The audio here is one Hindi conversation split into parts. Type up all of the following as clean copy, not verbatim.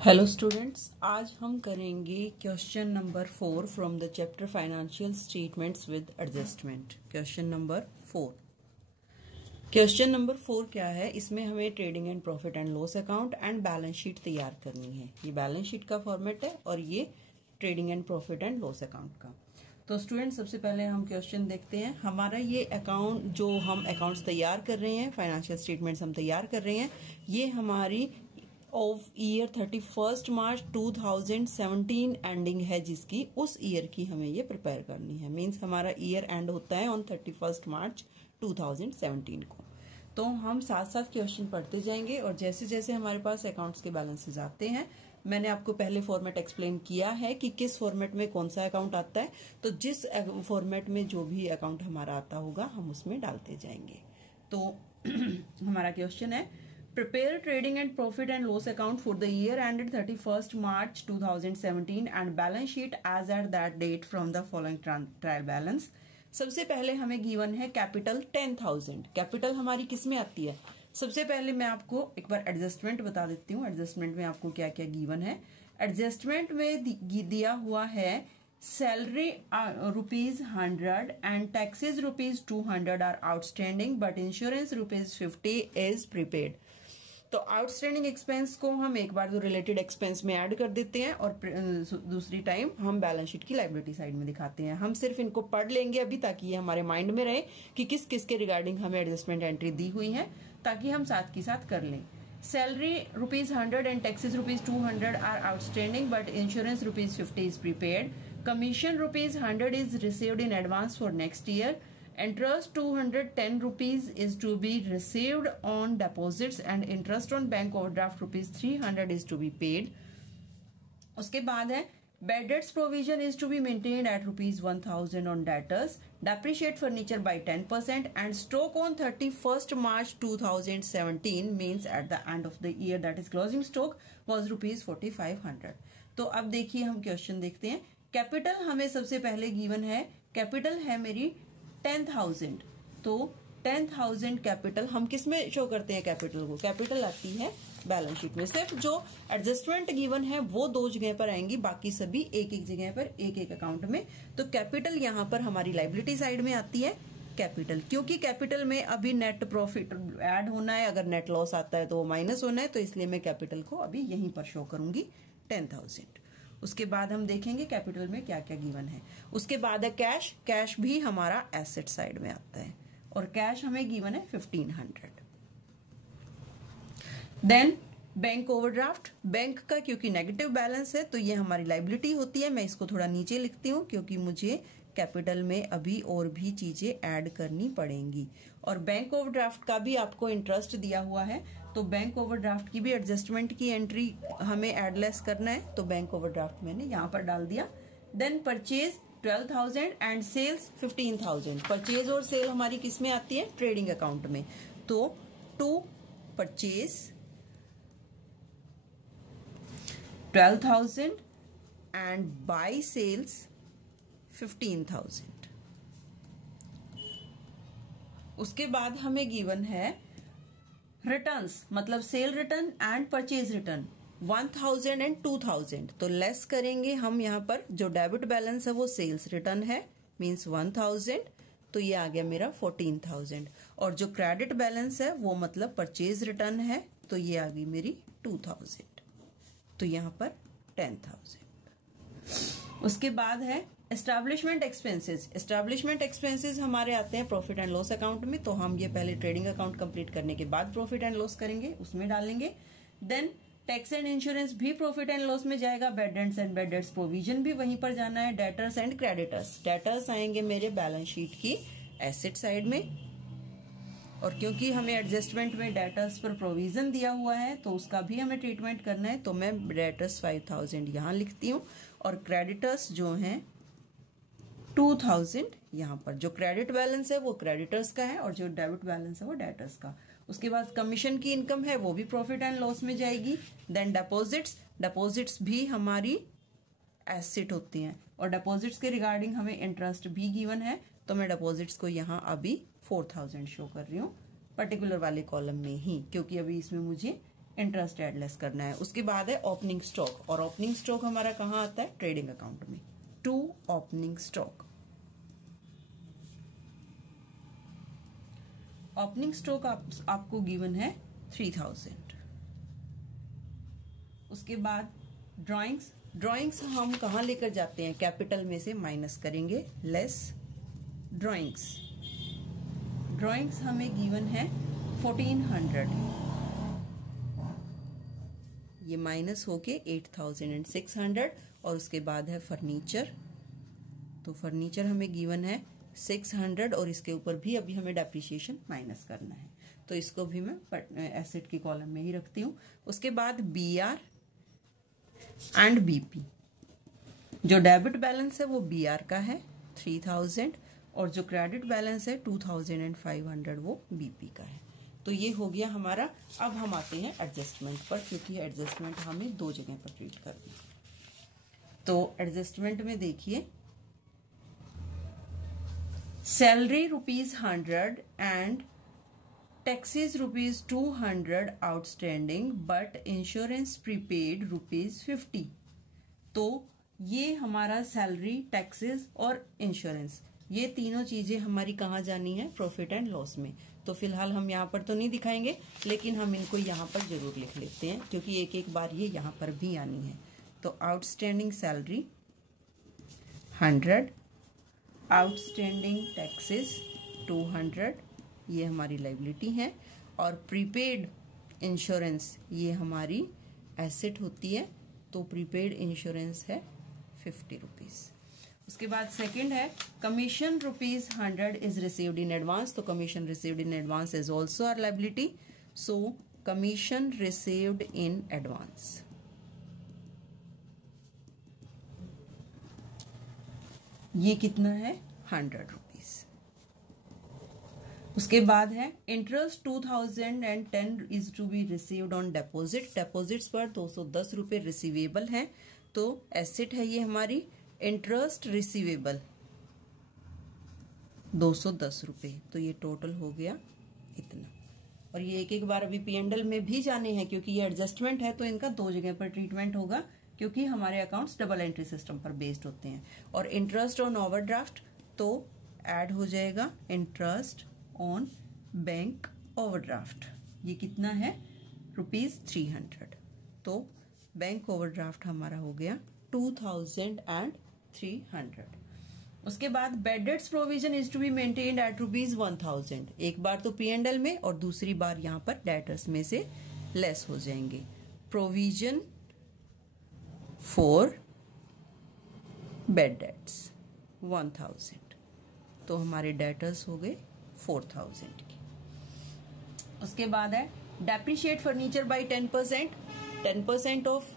हेलो स्टूडेंट्स, आज हम करेंगे question number 4 from the chapter financial statements with adjustment. Question number 4 क्या है? इसमें हमें trading and profit and loss account and balance sheet तैयार करनी है। ये बैलेंस शीट का फॉर्मेट है और ये trading and profit and loss account का। तो स्टूडेंट्स, सबसे पहले हम क्वेश्चन देखते हैं। हमारा ये अकाउंट जो हम अकाउंट्स तैयार कर रहे हैं, फाइनेंशियल स्टेटमेंट्स हम तैयार कर रहे हैं, ये हमारी ऑफ ईयर 31 मार्च 2017 एंडिंग है, जिसकी उस ईयर की हमें ये प्रिपेयर करनी है। मींस हमारा ईयर एंड होता है ऑन 31 मार्च 2017 को। तो हम साथ साथ क्वेश्चन पढ़ते जाएंगे और जैसे जैसे हमारे पास अकाउंट्स के बैलेंसेस आते हैं, मैंने आपको पहले फॉर्मेट एक्सप्लेन किया है कि किस फॉर्मेट में कौन सा अकाउंट आता है। तो जिस फॉर्मेट में जो भी अकाउंट हमारा आता होगा हम उसमें डालते जाएंगे। तो हमारा क्वेश्चन है, prepare trading and profit and loss account for the year ended 31st March 2017 and balance sheet as at that date from the following trial balance। सबसे पहले हमें गिवन है कैपिटल 10,000। कैपिटल हमारी किस में आती है? सबसे पहले मैं आपको एक बार एडजस्टमेंट बता देती हूँ। एडजस्टमेंट में आपको क्या क्या गिवन है। एडजस्टमेंट में दिया हुआ है salary ₹100 and taxes ₹200 are outstanding but insurance ₹50 is prepaid. तो आउटस्टैंडिंग एक्सपेंस को हम एक बार तो रिलेटेड एक्सपेंस में ऐड कर देते हैं और दूसरी टाइम हम बैलेंस शीट की लायबिलिटी साइड में दिखाते हैं। हम सिर्फ इनको पढ़ लेंगे अभी, ताकि ये हमारे माइंड में रहे कि किस किस के रिगार्डिंग हमें एडजस्टमेंट एंट्री दी हुई है, ताकि हम साथ की साथ कर लें। Salary ₹100 and taxes ₹200 are outstanding but insurance ₹50 is prepaid. Commission ₹100 is received in advance for next year. Interest ₹210 is to be received on deposits and interest on bank overdraft ₹300 is to be paid। उसके बाद है bad debts provision is to be maintained at ₹1,000 on debtors। Depreciate furniture by 10% and stock on 31st March 2017 means at the end of the year that is closing stock was ₹4,500। तो अब देखिए हम क्वेश्चन देखते हैं। कैपिटल हमें सबसे पहले गिवन है, कैपिटल है मेरी 10,000। तो 10,000 कैपिटल हम किस में शो करते हैं? कैपिटल को कैपिटल आती है बैलेंस शीट में। सिर्फ जो एडजस्टमेंट गिवन है वो 2 जगह पर आएंगी, बाकी सभी एक एक जगह पर एक एक अकाउंट में। तो कैपिटल यहाँ पर हमारी लायबिलिटी साइड में आती है कैपिटल, क्योंकि कैपिटल में अभी नेट प्रॉफिट ऐड होना है, अगर नेट लॉस आता है तो वो माइनस होना है, तो इसलिए मैं कैपिटल को अभी यहीं पर शो करूंगी 10,000। उसके बाद हम देखेंगे कैपिटल में क्या क्या गिवन है। उसके बाद है कैश। कैश भी हमारा एसेट साइड में आता है और कैश हमें गिवन है 1,500। Then bank overdraft. बैंक का क्योंकि नेगेटिव बैलेंस है तो ये हमारी लायबिलिटी होती है। मैं इसको थोड़ा नीचे लिखती हूँ क्योंकि मुझे कैपिटल में अभी और भी चीजें ऐड करनी पड़ेंगी। और बैंक ओवरड्राफ्ट का भी आपको इंटरेस्ट दिया हुआ है, तो बैंक ओवरड्राफ्ट की भी एडजस्टमेंट की एंट्री हमें एडलेस करना है, तो बैंक ओवरड्राफ्ट मैंने यहाँ पर डाल दिया। Then purchase 12,000 and sales 15,000। Purchase और सेल हमारी किस में आती है? ट्रेडिंग अकाउंट में। तो to purchase 12,000 and by sales 15,000। उसके बाद हमें गिवन है रिटर्न्स, मतलब sale return and purchase return 1,000 and 2,000। तो लेस करेंगे हम यहाँ पर। जो डेबिट बैलेंस है वो सेल्स रिटर्न है, मींस 1,000, तो ये आ गया मेरा 14,000। और जो क्रेडिट बैलेंस है वो मतलब परचेज रिटर्न है, तो ये आ गई मेरी 2,000। तो यहाँ पर 10,000। उसके बाद है एस्टैब्लिशमेंट एक्सपेंसेस। एस्टैब्लिशमेंट एक्सपेंसेस हमारे आते हैं प्रॉफिट एंड लॉस अकाउंट में, तो हम ये पहले ट्रेडिंग अकाउंट कंप्लीट करने के बाद प्रॉफिट एंड लॉस करेंगे, उसमें डालेंगे। देन टैक्स एंड इंश्योरेंस भी प्रॉफिट एंड लॉस में जाएगा। Bad debts and bad debts provision भी वहीं पर जाना है। Debtors and creditors. डेटर्स आएंगे मेरे बैलेंस शीट की एसेट साइड में, और क्योंकि हमें एडजस्टमेंट में डेटर्स पर प्रोविजन दिया हुआ है तो उसका भी हमें ट्रीटमेंट करना है, तो मैं डेटर्स 5,000 यहाँ लिखती हूँ और क्रेडिटर्स जो हैं 2,000 यहाँ पर। जो क्रेडिट बैलेंस है वो क्रेडिटर्स का है और जो डेबिट बैलेंस है वो डेटर्स का। उसके बाद कमीशन की इनकम है वो भी प्रॉफिट एंड लॉस में जाएगी। Then deposits. डिपॉजिट्स भी हमारी एसेट होती हैं और डिपॉजिट्स के रिगार्डिंग हमें इंटरेस्ट भी गिवन है, तो मैं डिपॉजिट्स को यहाँ अभी 4,000 शो कर रही हूँ पर्टिकुलर वाले कॉलम में ही, क्योंकि अभी इसमें मुझे इंटरेस्ट एड लेस करना है। उसके बाद है ओपनिंग स्टॉक, और ओपनिंग स्टॉक हमारा कहाँ आता है? ट्रेडिंग अकाउंट में। To opening stock, opening stock आपको गिवन है 3000। उसके बाद ड्राइंग्स, ड्राइंग्स हम कहाँ लेकर जाते हैं? कैपिटल में से माइनस करेंगे, लेस ड्राइंग्स। ड्राइंग्स हमें गिवन है 1400, ये माइनस होके 8600। और उसके बाद है फर्नीचर, तो फर्नीचर हमें गिवन है 600, और इसके ऊपर भी अभी हमें डेप्रिसिएशन माइनस करना है, तो इसको भी मैं एसेट की कॉलम में ही रखती हूँ। उसके बाद BR एंड BP, जो डेबिट बैलेंस है वो BR का है 3000, और जो क्रेडिट बैलेंस है 2500 वो BP का है। तो ये हो गया हमारा। अब हम आते हैं एडजस्टमेंट पर, क्योंकि एडजस्टमेंट हमें दो जगह पर ट्रीट करनी है। तो एडजस्टमेंट में देखिए, salary ₹100 and taxes ₹200 outstanding, but insurance prepaid ₹50। तो ये हमारा सैलरी, टैक्सेस और इंश्योरेंस, ये तीनों चीजें हमारी कहाँ जानी है? प्रॉफिट एंड लॉस में। तो फिलहाल हम यहाँ पर तो नहीं दिखाएंगे, लेकिन हम इनको यहाँ पर जरूर लिख लेते हैं, क्योंकि एक एक बार ये यहाँ पर भी आनी है। तो आउटस्टैंडिंग सैलरी 100, आउटस्टैंडिंग टैक्सेस 200, ये हमारी लाइबिलिटी है, और प्रीपेड इंश्योरेंस ये हमारी एसेट होती है, तो प्रीपेड इंश्योरेंस है 50 रुपीज। उसके बाद सेकंड है commission ₹100 is received in advance, तो commission received in advance is also our liability, so commission received in advance. ये कितना है? 100 रुपीज। उसके बाद है interest 2010 is to be received on deposit, deposits पर 210 रुपए रिसीवेबल है, तो एसेट है ये हमारी। इंटरेस्ट रिसीवेबल 210 रुपए, तो ये टोटल हो गया इतना। और ये एक एक बार अभी P&L में भी जाने हैं, क्योंकि ये एडजस्टमेंट है, तो इनका दो जगह पर ट्रीटमेंट होगा, क्योंकि हमारे अकाउंट्स डबल एंट्री सिस्टम पर बेस्ड होते हैं। और इंटरेस्ट ऑन ओवरड्राफ्ट तो ऐड हो जाएगा इंटरेस्ट ऑन बैंक ओवरड्राफ्ट, ये कितना है? ₹300। तो बैंक ओवरड्राफ्ट हमारा हो गया 2300। उसके बाद bad debts provision is to be maintained at ₹1000, एक बार तो P&L में और दूसरी बार यहाँ पर डेटर्स में से लेस हो जाएंगे। प्रोविजन फॉर बैड डेट्स 1000, तो हमारे डेटर्स हो गए 4000 की। उसके बाद है डेप्रिशिएट फर्नीचर बाई 10% ऑफ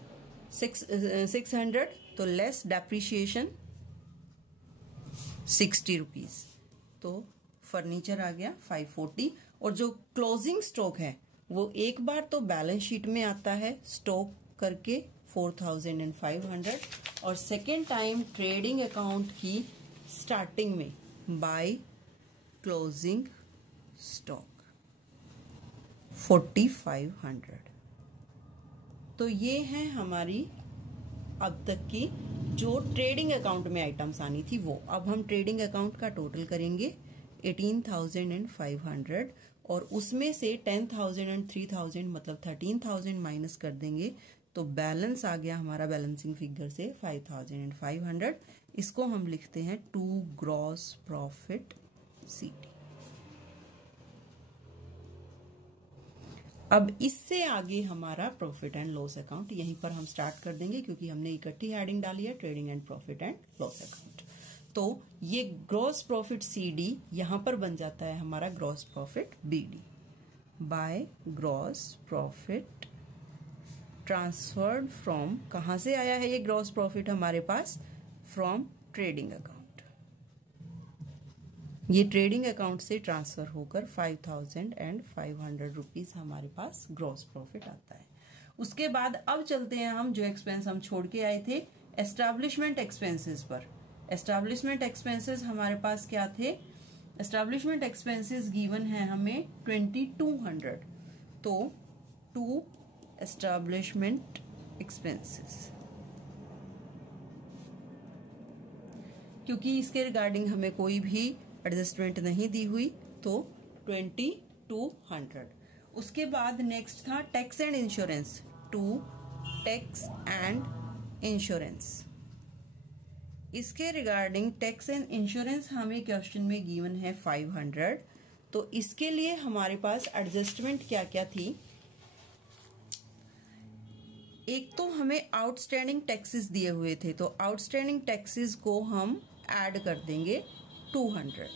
600, तो लेस डेप्रिशिएशन 60 रुपीज, तो फर्नीचर आ गया 540। और जो क्लोजिंग स्टॉक है वो एक बार तो बैलेंस शीट में आता है स्टॉक करके 4500, और सेकेंड टाइम ट्रेडिंग अकाउंट की स्टार्टिंग में बाय क्लोजिंग स्टॉक 4500। तो ये है हमारी अब तक की जो ट्रेडिंग अकाउंट में आइटम्स आनी थी वो। अब हम ट्रेडिंग अकाउंट का टोटल करेंगे 18,500, और उसमें से 10,000 एंड 3,000 मतलब 13,000 माइनस कर देंगे, तो बैलेंस आ गया हमारा बैलेंसिंग फिगर से 5,500। इसको हम लिखते हैं टू ग्रॉस प्रॉफिट सीटी। अब इससे आगे हमारा प्रॉफिट एंड लॉस अकाउंट यहीं पर हम स्टार्ट कर देंगे, क्योंकि हमने इकट्ठी हेडिंग डाली है trading and profit and loss account. तो ये ग्रॉस प्रॉफिट CD यहां पर बन जाता है हमारा gross profit BD by gross profit transferred from, कहां से आया है ये ग्रॉस प्रॉफिट हमारे पास? From trading account. ये ट्रेडिंग अकाउंट से ट्रांसफर होकर 5,500 रुपीज हमारे पास ग्रॉस प्रॉफिट आता है। उसके बाद अब चलते हैं हम जो एक्सपेंस हम छोड़ के आए थे एस्टैब्लिशमेंट एक्सपेंसेस पर। एस्टैब्लिशमेंट एक्सपेंसेस हमारे पास क्या थे? एस्टैब्लिशमेंट एक्सपेंसेस गिवन है हमें 2200, तो 2 एस्टैब्लिशमेंट एक्सपेंसेस, क्योंकि इसके रिगार्डिंग हमें कोई भी एडजस्टमेंट नहीं दी हुई, तो 2200। उसके बाद नेक्स्ट था tax and insurance, to tax and insurance. इसके रिगार्डिंग टैक्स एंड इंश्योरेंस हमें क्वेश्चन में गिवन है 500। तो इसके लिए हमारे पास एडजस्टमेंट क्या क्या थी। एक तो हमें आउटस्टैंडिंग टैक्सेस दिए हुए थे, तो आउटस्टैंडिंग टैक्सेस को हम ऐड कर देंगे 200।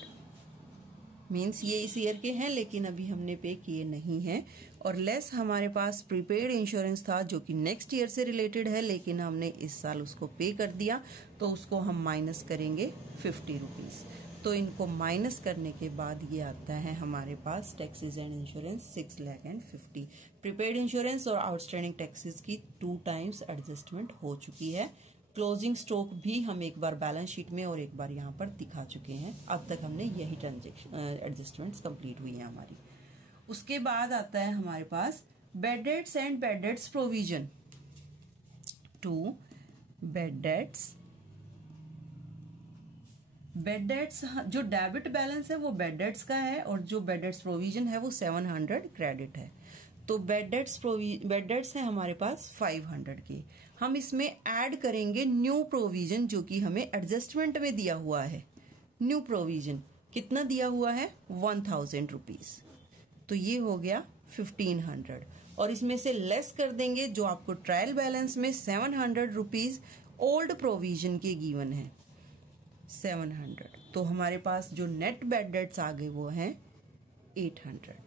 मीन्स ये इस ईयर के हैं लेकिन अभी हमने पे किए नहीं हैं। और लेस हमारे पास प्रीपेड इंश्योरेंस था जो कि नेक्स्ट ईयर से रिलेटेड है, लेकिन हमने इस साल उसको पे कर दिया, तो उसको हम माइनस करेंगे 50 रुपीज। तो इनको माइनस करने के बाद ये आता है हमारे पास taxes and insurance 6,50,000। Prepaid insurance और आउटस्टैंडिंग टैक्सेस की 2 टाइम्स एडजस्टमेंट हो चुकी है। क्लोजिंग स्टॉक भी हम एक बार बैलेंस शीट में और एक बार यहाँ पर दिखा चुके हैं। अब तक हमने यही ट्रांजेक्शन एडजस्टमेंट्स कंप्लीट हुई हैं हमारी। उसके बाद आता है हमारे पास bad debts and bad debts provision, to bad debts. Bad debts जो डेबिट बैलेंस है वो बैड डेट्स का है, और जो बैड डेट्स प्रोविजन है वो 700 क्रेडिट है। तो बैड डेट्स है हमारे पास 500 के। हम इसमें ऐड करेंगे न्यू प्रोविजन जो कि हमें एडजस्टमेंट में दिया हुआ है। न्यू प्रोविजन कितना दिया हुआ है 1000 रुपीज, तो ये हो गया 1500। और इसमें से लेस कर देंगे जो आपको ट्रायल बैलेंस में 700 रुपीज ओल्ड प्रोविजन के गिवन है 700। तो हमारे पास जो नेट बैड डेट्स आ गए वो हैं 800।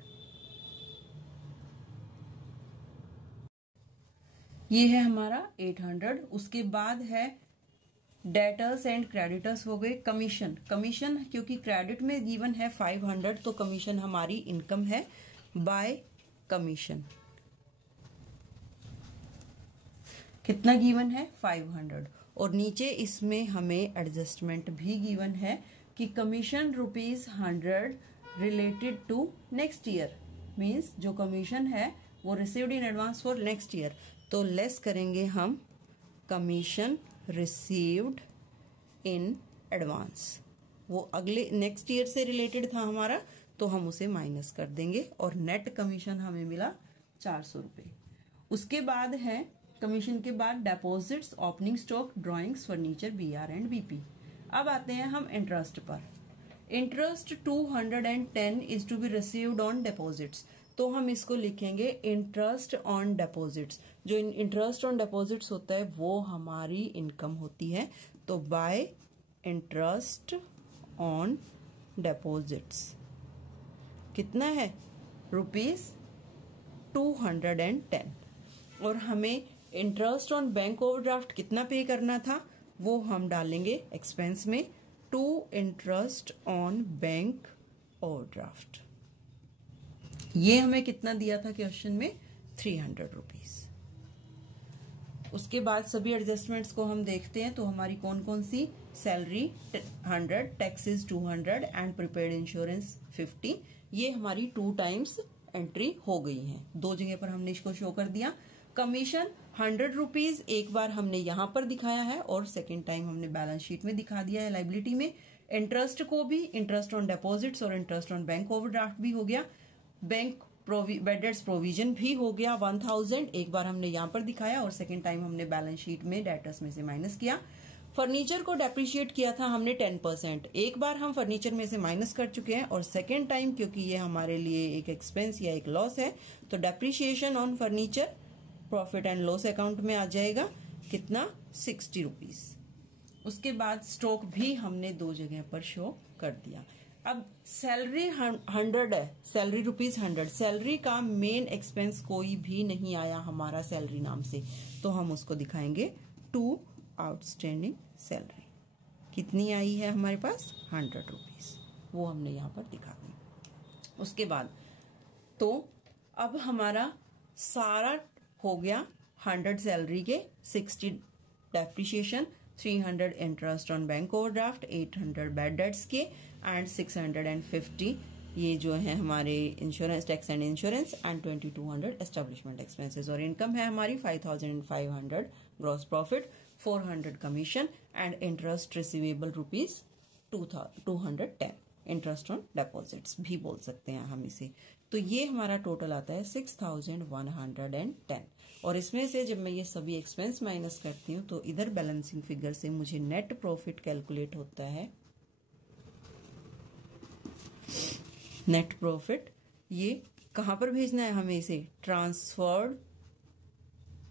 ये है हमारा 800। उसके बाद है डेटर्स एंड क्रेडिटर्स हो गए। कमीशन क्योंकि क्रेडिट में गिवन है 500, तो कमीशन हमारी इनकम है बाय कमीशन। कितना गिवन है 500। और नीचे इसमें हमें एडजस्टमेंट भी गिवन है कि commission ₹100 related to next year, means जो कमीशन है वो received in advance for next year, तो लेस करेंगे हम कमीशन रिसीव्ड इन एडवांस। वो अगले नेक्स्ट ईयर से रिलेटेड था हमारा, तो हम उसे माइनस कर देंगे और नेट कमीशन हमें मिला 400 रुपये। उसके बाद है कमीशन के बाद deposits, opening stock, drawings, furniture, BR and BP। अब आते हैं हम इंटरेस्ट पर। Interest 210 is to be received on deposits, तो हम इसको लिखेंगे इंटरेस्ट ऑन डिपॉजिट्स। जो इंटरेस्ट ऑन डिपॉजिट्स होता है वो हमारी इनकम होती है, तो बाय इंटरेस्ट ऑन डिपॉजिट्स कितना है ₹210। और हमें इंटरेस्ट ऑन बैंक ओवरड्राफ्ट कितना पे करना था वो हम डालेंगे एक्सपेंस में, to interest on bank overdraft. ये हमें कितना दिया था क्वेश्चन में 300 रुपीज। उसके बाद सभी एडजस्टमेंट्स को हम देखते हैं, तो हमारी कौन कौन सी, salary 100, taxes 200 and prepaid insurance 50। ये हमारी 2 टाइम्स एंट्री हो गई है। 2 जगह पर हमने इसको शो कर दिया। कमीशन 100 रुपीज एक बार हमने यहां पर दिखाया है और सेकेंड टाइम हमने बैलेंस शीट में दिखा दिया है लाइबिलिटी में। इंटरेस्ट को भी, इंटरेस्ट ऑन डिपॉजिट्स और इंटरेस्ट ऑन बैंक ओवरड्राफ्ट भी हो गया। बैंक बैड डेट्स प्रोविजन भी हो गया 1000, एक बार हमने यहां पर दिखाया और सेकेंड टाइम हमने बैलेंस शीट में डेटर्स में से माइनस किया। फर्नीचर को डेप्रिशिएट किया था हमने 10%, एक बार हम फर्नीचर में से माइनस कर चुके हैं और सेकेंड टाइम क्योंकि ये हमारे लिए एक एक्सपेंस या एक लॉस है, तो depreciation on furniture profit and loss account में आ जाएगा कितना 60 रुपीज। उसके बाद स्टॉक भी हमने 2 जगह पर शो कर दिया। अब सैलरी 100 है, सैलरी ₹100, सैलरी का मेन एक्सपेंस कोई भी नहीं आया हमारा सैलरी नाम से, तो हम उसको दिखाएंगे टू आउटस्टैंडिंग सैलरी। कितनी आई है हमारे पास 100 रुपीज, वो हमने यहां पर दिखा दी। उसके बाद तो अब हमारा सारा हो गया 100 सैलरी के, 60 depreciation, 300 interest on bank overdraft, 800 bad debts के एंड 650 ये जो है हमारे insurance tax and insurance and 2200 establishment expenses. और इनकम है हमारी 5500 gross profit, 400 commission and interest receivable rupees 210, interest on deposits भी बोल सकते हैं हम इसे। तो ये हमारा टोटल आता है 6110। और इसमें से जब मैं ये सभी एक्सपेंस माइनस करती हूँ तो इधर बैलेंसिंग फिगर से मुझे नेट प्रॉफिट कैलकुलेट होता है। नेट प्रॉफिट ये कहां पर भेजना है हमें, इसे transferred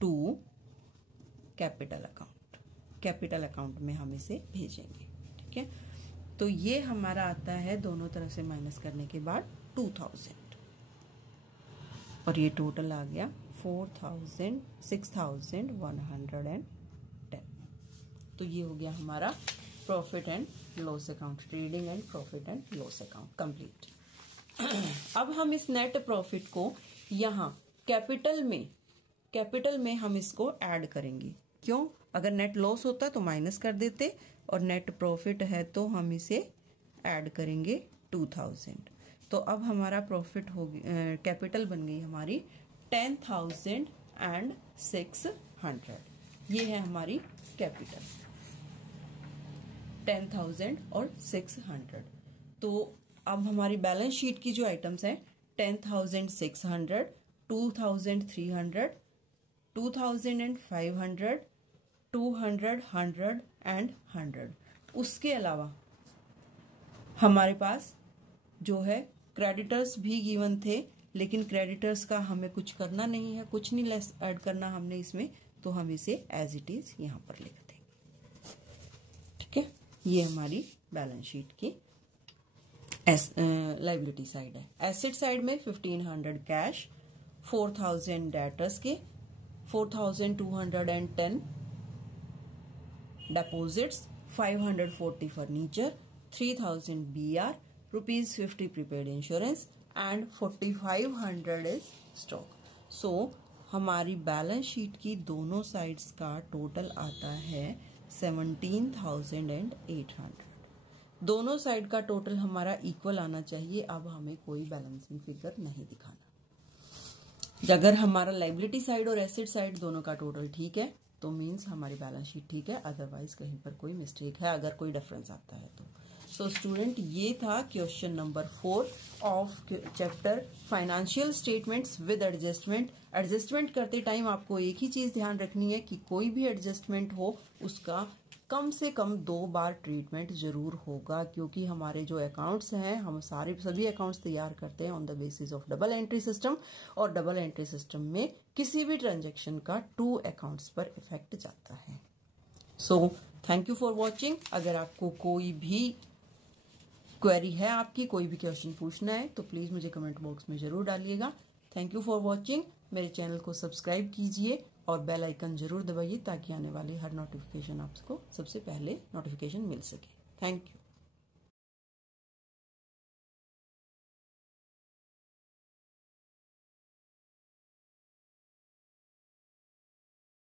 to capital account, capital account में हम इसे भेजेंगे। ठीक है, तो ये हमारा आता है दोनों तरफ से माइनस करने के बाद 2000 और ये टोटल आ गया 6110। तो ये हो गया हमारा profit and loss account, trading and profit and loss account complete. अब हम इस नेट प्रॉफिट को यहाँ कैपिटल में हम इसको ऐड करेंगे। क्यों? अगर नेट लॉस होता तो माइनस कर देते और नेट प्रॉफिट है तो हम इसे ऐड करेंगे 2000। तो अब हमारा प्रॉफिट हो गया, कैपिटल बन गई हमारी 10,600। ये है हमारी कैपिटल 10,000 और 600। तो अब हमारी बैलेंस शीट की जो आइटम्स हैं 10,600, 2,300, 2,500, 200, 100 एंड 100। उसके अलावा हमारे पास जो है क्रेडिटर्स भी गिवन थे, लेकिन क्रेडिटर्स का हमें कुछ करना नहीं है, कुछ नहीं लेस ऐड करना हमने इसमें, तो हम इसे एज इट इज यहां पर लिख देंगे। ठीक है, ये हमारी बैलेंस शीट की लाइबिलिटी साइड है। एसेट साइड में 1500 कैश, 4000 डेटर्स के, 4210 deposits, 540 furniture, 3000 BR, ₹50 prepaid insurance and 4500 is stock. So हमारी बैलेंस शीट की दोनों साइड्स का टोटल आता है 17,800। दोनों साइड का टोटल हमारा इक्वल आना चाहिए। अब हमें कोई बैलेंसिंग फिगर नहीं दिखाना। अगर हमारा लाइबिलिटी साइड और एसेट साइड दोनों का टोटल ठीक है तो मीन्स हमारी बैलेंस शीट ठीक है, अदरवाइज कहीं पर कोई मिस्टेक है, अगर कोई डिफरेंस आता है तो। सो स्टूडेंट, ये था question number 4 of chapter financial statements with adjustment. Adjustment करते टाइम आपको एक ही चीज ध्यान रखनी है कि कोई भी एडजस्टमेंट हो उसका कम से कम 2 बार ट्रीटमेंट जरूर होगा, क्योंकि हमारे जो अकाउंट्स हैं हम सभी अकाउंट्स तैयार करते हैं on the basis of double entry system, और डबल एंट्री सिस्टम में किसी भी ट्रांजैक्शन का 2 अकाउंट्स पर इफेक्ट जाता है। So thank you for watching. अगर आपको कोई भी क्वेरी है, आपकी कोई भी क्वेश्चन पूछना है तो प्लीज मुझे कमेंट बॉक्स में जरूर डालिएगा। Thank you for watching. मेरे चैनल को सब्सक्राइब कीजिए और बेल आइकन जरूर दबाइए ताकि आने वाले हर नोटिफिकेशन आपको सबसे पहले नोटिफिकेशन मिल सके। Thank you.